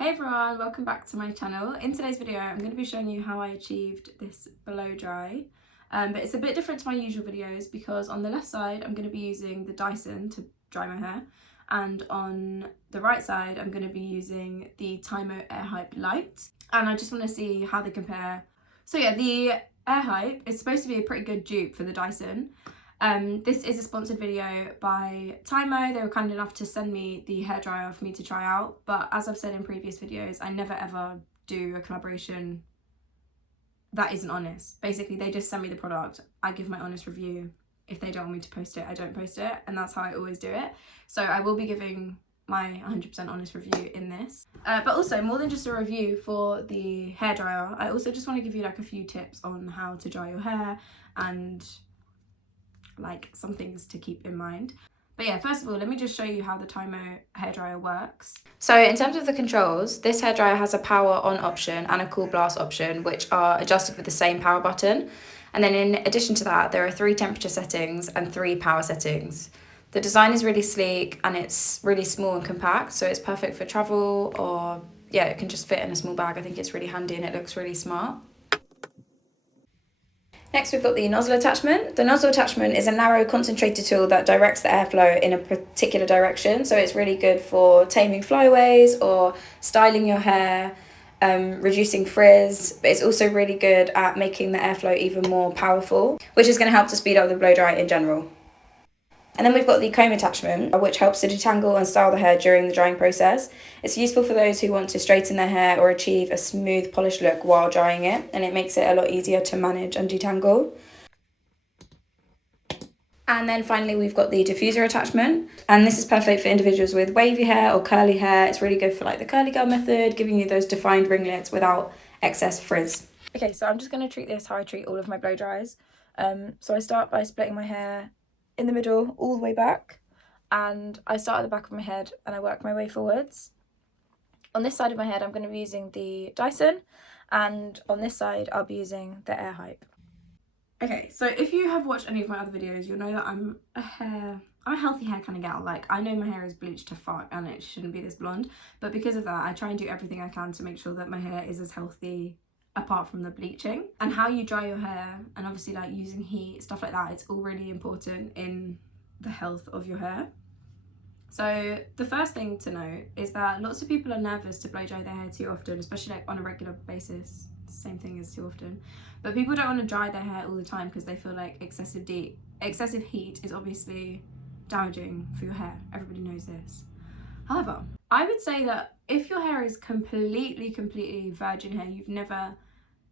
Hey everyone, welcome back to my channel. In today's video I'm going to be showing you how I achieved this blow dry, but it's a bit different to my usual videos because on the left side I'm going to be using the Dyson to dry my hair, and on the right side I'm going to be using the Tymo Airhype Lite, and I just want to see how they compare. So yeah, the Airhype is supposed to be a pretty good dupe for the Dyson. This is a sponsored video by Tymo. They were kind enough to send me the hairdryer for me to try out, but as I've said in previous videos, I never ever do a collaboration that isn't honest. Basically, they just send me the product, I give my honest review. If they don't want me to post it, I don't post it, and that's how I always do it. So I will be giving my 100% honest review in this. But also, more than just a review for the hairdryer, I also just want to give you like a few tips on how to dry your hair and like some things to keep in mind. But yeah, first of all, let me just show you how the Tymo hairdryer works. So in terms of the controls, this hairdryer has a power on option and a cool blast option, which are adjusted with the same power button. And then in addition to that, there are 3 temperature settings and 3 power settings. The design is really sleek and it's really small and compact, so it's perfect for travel, or yeah, it can just fit in a small bag. I think it's really handy and it looks really smart. Next, we've got the nozzle attachment. The nozzle attachment is a narrow concentrated tool that directs the airflow in a particular direction. So it's really good for taming flyaways or styling your hair, reducing frizz. But it's also really good at making the airflow even more powerful, which is going to help to speed up the blow dry in general. And then we've got the comb attachment, which helps to detangle and style the hair during the drying process. It's useful for those who want to straighten their hair or achieve a smooth, polished look while drying it, and it makes it a lot easier to manage and detangle. And then finally we've got the diffuser attachment, and this is perfect for individuals with wavy hair or curly hair. It's really good for like the curly girl method, giving you those defined ringlets without excess frizz. Okay, so I'm just going to treat this how I treat all of my blow dries. So I start by splitting my hair in the middle all the way back, and I start at the back of my head and I work my way forwards. On this side of my head I'm going to be using the Dyson, and on this side I'll be using the Airhype. Okay, so if you have watched any of my other videos, you'll know that I'm a healthy hair kind of gal. Like, I know my hair is bleached to fuck and it shouldn't be this blonde, but because of that I try and do everything I can to make sure that my hair is as healthy apart from the bleaching. And how you dry your hair, and obviously like using heat, stuff like that, it's all really important in the health of your hair. So the first thing to note is that lots of people are nervous to blow dry their hair too often, especially like on a regular basis. Same thing as too often. But people don't want to dry their hair all the time because they feel like excessive heat is obviously damaging for your hair. Everybody knows this. However, I would say that if your hair is completely virgin hair, you've never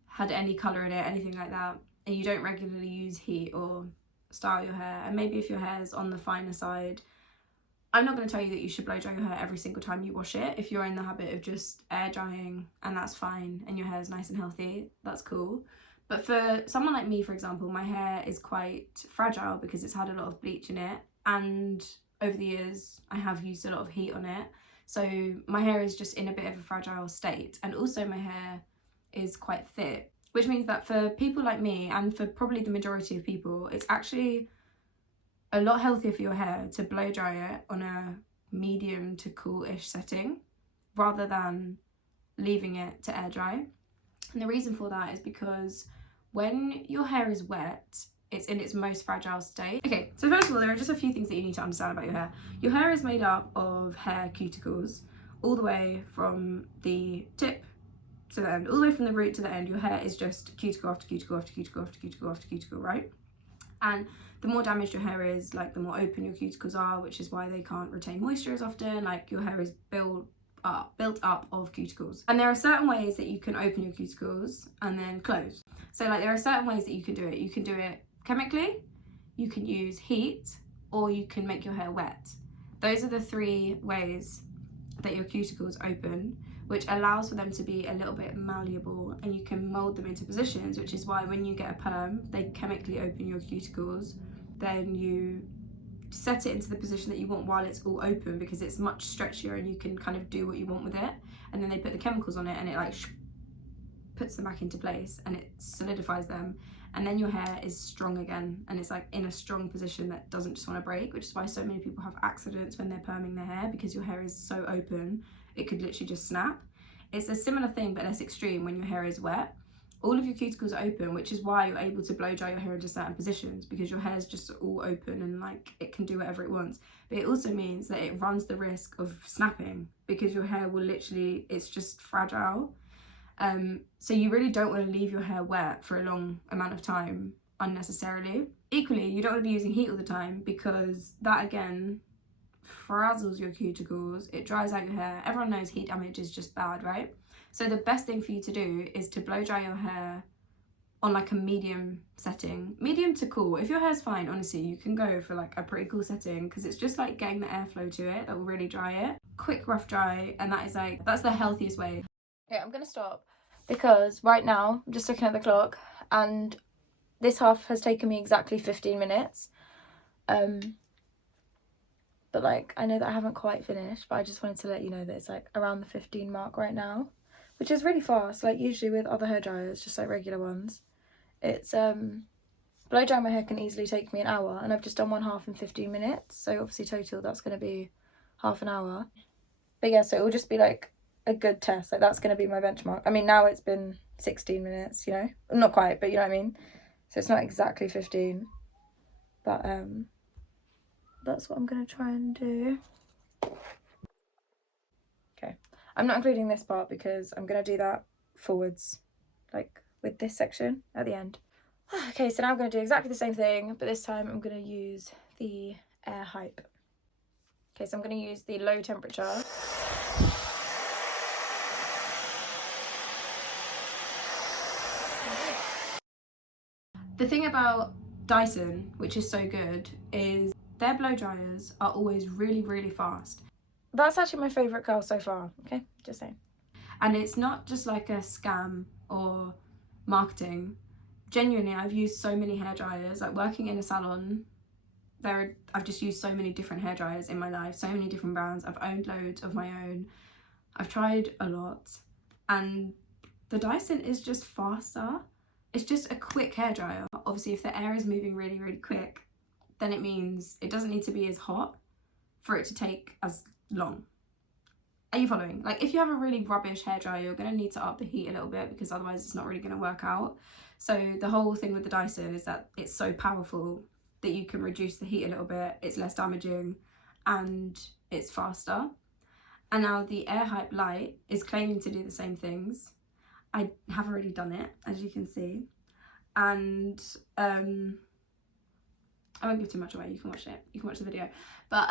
had any colour in it, anything like that, and you don't regularly use heat or style your hair, and maybe if your hair is on the finer side, I'm not going to tell you that you should blow dry your hair every single time you wash it. If you're in the habit of just air drying and that's fine, and your hair is nice and healthy, that's cool. But for someone like me, for example, my hair is quite fragile because it's had a lot of bleach in it, and over the years I have used a lot of heat on it, so my hair is just in a bit of a fragile state. And also my hair is quite thick, which means that for people like me, and for probably the majority of people, it's actually a lot healthier for your hair to blow dry it on a medium to cool-ish setting rather than leaving it to air dry. And the reason for that is because when your hair is wet, it's in its most fragile state. Okay, so first of all, there are just a few things that you need to understand about your hair. Your hair is made up of hair cuticles all the way from the tip to the end, all the way from the root to the end. Your hair is just cuticle after cuticle after cuticle after cuticle after cuticle, right? And the more damaged your hair is, like, the more open your cuticles are, which is why they can't retain moisture as often. Like, your hair is built up of cuticles. And there are certain ways that you can open your cuticles and then close. So like, there are certain ways that you can do it. You can do it chemically, you can use heat, or you can make your hair wet. Those are the 3 ways that your cuticles open, which allows for them to be a little bit malleable, and you can mold them into positions, which is why when you get a perm, they chemically open your cuticles. Then you set it into the position that you want while it's all open, because it's much stretchier and you can kind of do what you want with it. And then they put the chemicals on it and it like puts them back into place and it solidifies them, and then your hair is strong again and it's like in a strong position that doesn't just want to break, which is why so many people have accidents when they're perming their hair, because your hair is so open it could literally just snap. It's a similar thing but less extreme when your hair is wet. All of your cuticles are open, which is why you're able to blow dry your hair into certain positions, because your hair is just all open and like it can do whatever it wants. But it also means that it runs the risk of snapping, because your hair will literally, it's just fragile. So you really don't want to leave your hair wet for a long amount of time unnecessarily. Equally, you don't want to be using heat all the time, because that again frazzles your cuticles, it dries out your hair. Everyone knows heat damage is just bad, right? So the best thing for you to do is to blow dry your hair on like a medium setting, medium to cool. If your hair's fine, honestly, you can go for like a pretty cool setting, because it's just like getting the airflow to it that will really dry it. Quick rough dry, and that is like, that's the healthiest way. Okay, I'm gonna stop because right now I'm just looking at the clock and this half has taken me exactly 15 minutes. But like, I know that I haven't quite finished, but I just wanted to let you know that it's like around the 15 mark right now, which is really fast. Like usually with other hair dryers, just like regular ones, it's blow drying my hair can easily take me an hour, and I've just done one half in 15 minutes, so obviously total that's going to be half an hour. But yeah, so it will just be like a good test, like that's going to be my benchmark. I mean, now it's been 16 minutes, you know, not quite, but you know what I mean, so it's not exactly 15, but that's what I'm going to try and do. Okay, I'm not including this part because I'm going to do that forwards, like with this section at the end. Okay, so now I'm going to do exactly the same thing, but this time I'm going to use the Airhype. Okay, so I'm going to use the low temperature. The thing about Dyson, which is so good, is their blow dryers are always really, really fast. That's actually my favourite curl so far, okay? Just saying. And it's not just like a scam or marketing. Genuinely, I've used so many hair dryers, like working in a salon, I've just used so many different hair dryers in my life, so many different brands. I've owned loads of my own. I've tried a lot, and the Dyson is just faster. It's just a quick hair dryer. Obviously, if the air is moving really, really quick, then it means it doesn't need to be as hot for it to take as long. Are you following? Like if you have a really rubbish hairdryer, you're going to need to up the heat a little bit, because otherwise it's not really going to work out. So the whole thing with the Dyson is that it's so powerful that you can reduce the heat a little bit, it's less damaging, and it's faster. And now the Airhype Lite is claiming to do the same things. I have already done it, as you can see, and I won't give too much away, you can watch it, you can watch the video, but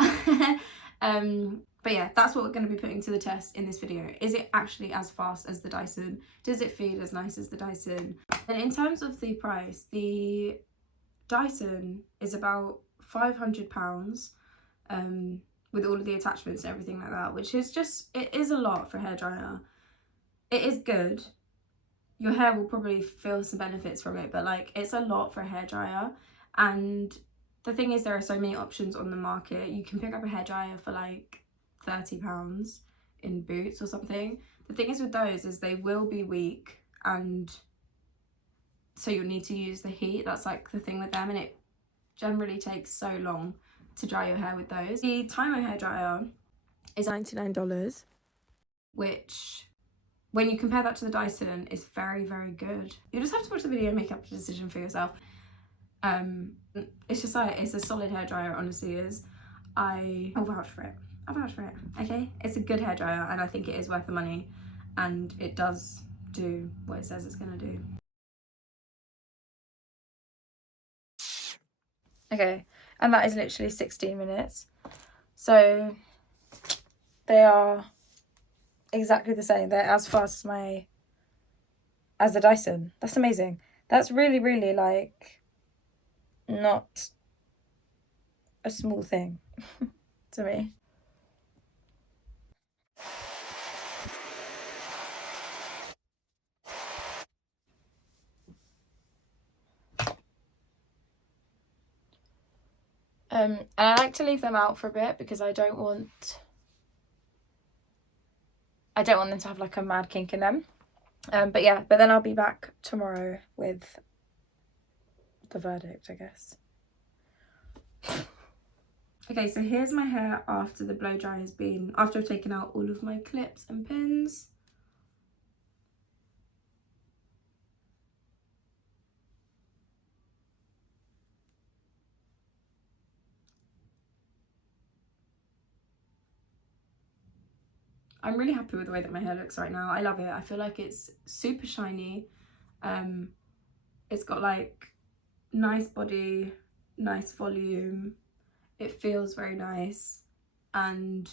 but yeah, that's what we're going to be putting to the test in this video. Is it actually as fast as the Dyson? Does it feel as nice as the Dyson? And in terms of the price, the Dyson is about £500 with all of the attachments and everything like that, which is just, it is a lot for a hairdryer. It is good. Your hair will probably feel some benefits from it, but like it's a lot for a hairdryer. And the thing is, there are so many options on the market. You can pick up a hairdryer for like £30 in Boots or something. The thing is with those is they will be weak, and so you'll need to use the heat. That's like the thing with them, and it generally takes so long to dry your hair with those. The Tymo hairdryer is $99, which when you compare that to the Dyson is very, very good. You just have to watch the video and make up a decision for yourself. It's just like, it's a solid hairdryer, honestly is. I'll vouch for it. I'll vouch for it, okay? It's a good hairdryer, and I think it is worth the money, and it does do what it says it's gonna do. Okay, and that is literally 16 minutes. So they are exactly the same. They're as fast as the Dyson. That's amazing. That's really, really like not a small thing to me. And I like to leave them out for a bit because I don't want them to have like a mad kink in them. But yeah, but then I'll be back tomorrow with the verdict, I guess. Okay, so here's my hair after the blow dry has been, after I've taken out all of my clips and pins. I'm really happy with the way that my hair looks right now. I love it. I feel like it's super shiny. It's got like nice body, nice volume. It feels very nice. And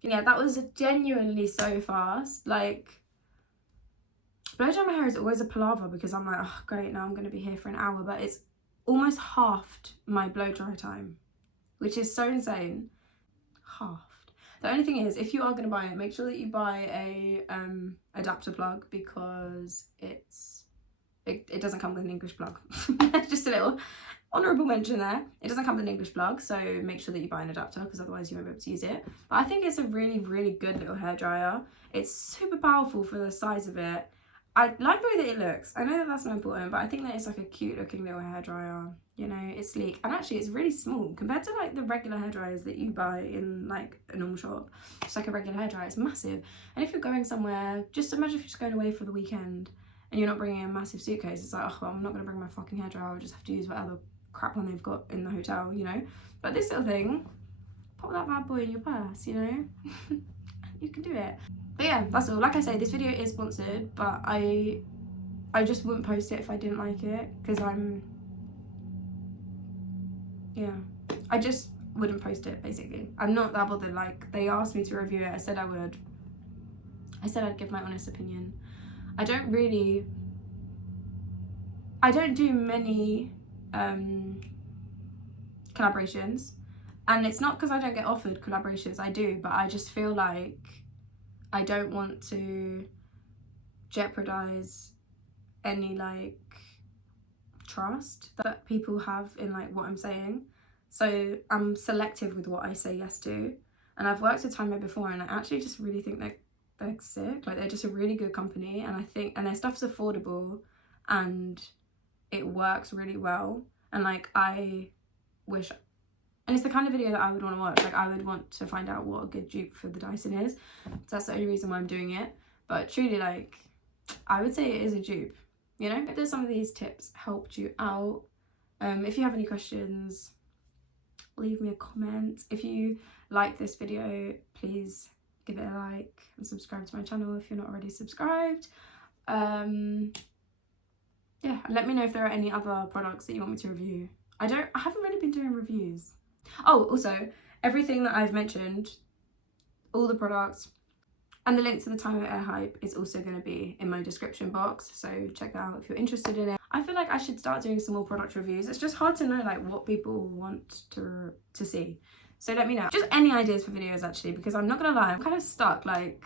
yeah, that was genuinely so fast. Like, blow dry my hair is always a palaver because I'm like, oh great, now I'm going to be here for an hour, but it's almost halved my blow dry time, which is so insane. Halved. The only thing is, if you are going to buy it, make sure that you buy a adapter plug, because it doesn't come with an English plug. Just a little honourable mention there. It doesn't come with an English plug, so make sure that you buy an adapter, because otherwise you won't be able to use it. But I think it's a really, really good little hairdryer. It's super powerful for the size of it. I like the way that it looks. I know that that's not important, but I think that it's like a cute looking little hairdryer. You know, it's sleek, and actually it's really small compared to like the regular hairdryers that you buy in like a normal shop. It's like a regular hairdryer, it's massive. And if you're going somewhere, just imagine if you're just going away for the weekend and you're not bringing a massive suitcase. It's like, oh, well, I'm not going to bring my fucking hairdryer. I'll just have to use whatever crap one they've got in the hotel, you know. But this little thing, pop that bad boy in your purse, you know. You can do it. But yeah, that's all. Like I say, this video is sponsored, but I just wouldn't post it if I didn't like it, because I just wouldn't post it, basically. I'm not that bothered. Like, they asked me to review it, I said I would. I said I'd give my honest opinion. I don't do many collaborations, and it's not because I don't get offered collaborations, I do, but I just feel like I don't want to jeopardize any like trust that people have in like what I'm saying. So I'm selective with what I say yes to, and I've worked with Tymo before, and I actually just really think they're sick. Like, they're just a really good company, and I think, and their stuff's affordable and it works really well. And like, I wish, and it's the kind of video that I would want to watch. Like, I would want to find out what a good dupe for the Dyson is. So that's the only reason why I'm doing it. But truly, like, I would say it is a dupe, you know. If there's some of these tips helped you out, if you have any questions, leave me a comment. If you like this video, please give it a like and subscribe to my channel if you're not already subscribed. Yeah, let me know if there are any other products that you want me to review. I haven't really been doing reviews. Oh, also, everything that I've mentioned, all the products and the link to the Tymo Airhype is also going to be in my description box, so check that out if you're interested in it. I feel like I should start doing some more product reviews. It's just hard to know like what people want to see. So let me know. Just any ideas for videos, actually, because I'm not gonna lie, I'm kind of stuck. Like,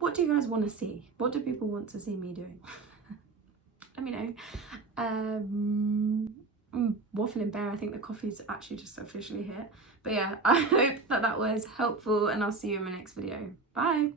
what do you guys want to see? What do people want to see me doing? Let me know. I'm waffling bare. I think the coffee's actually just officially hit. But yeah, I hope that was helpful, and I'll see you in my next video. Bye.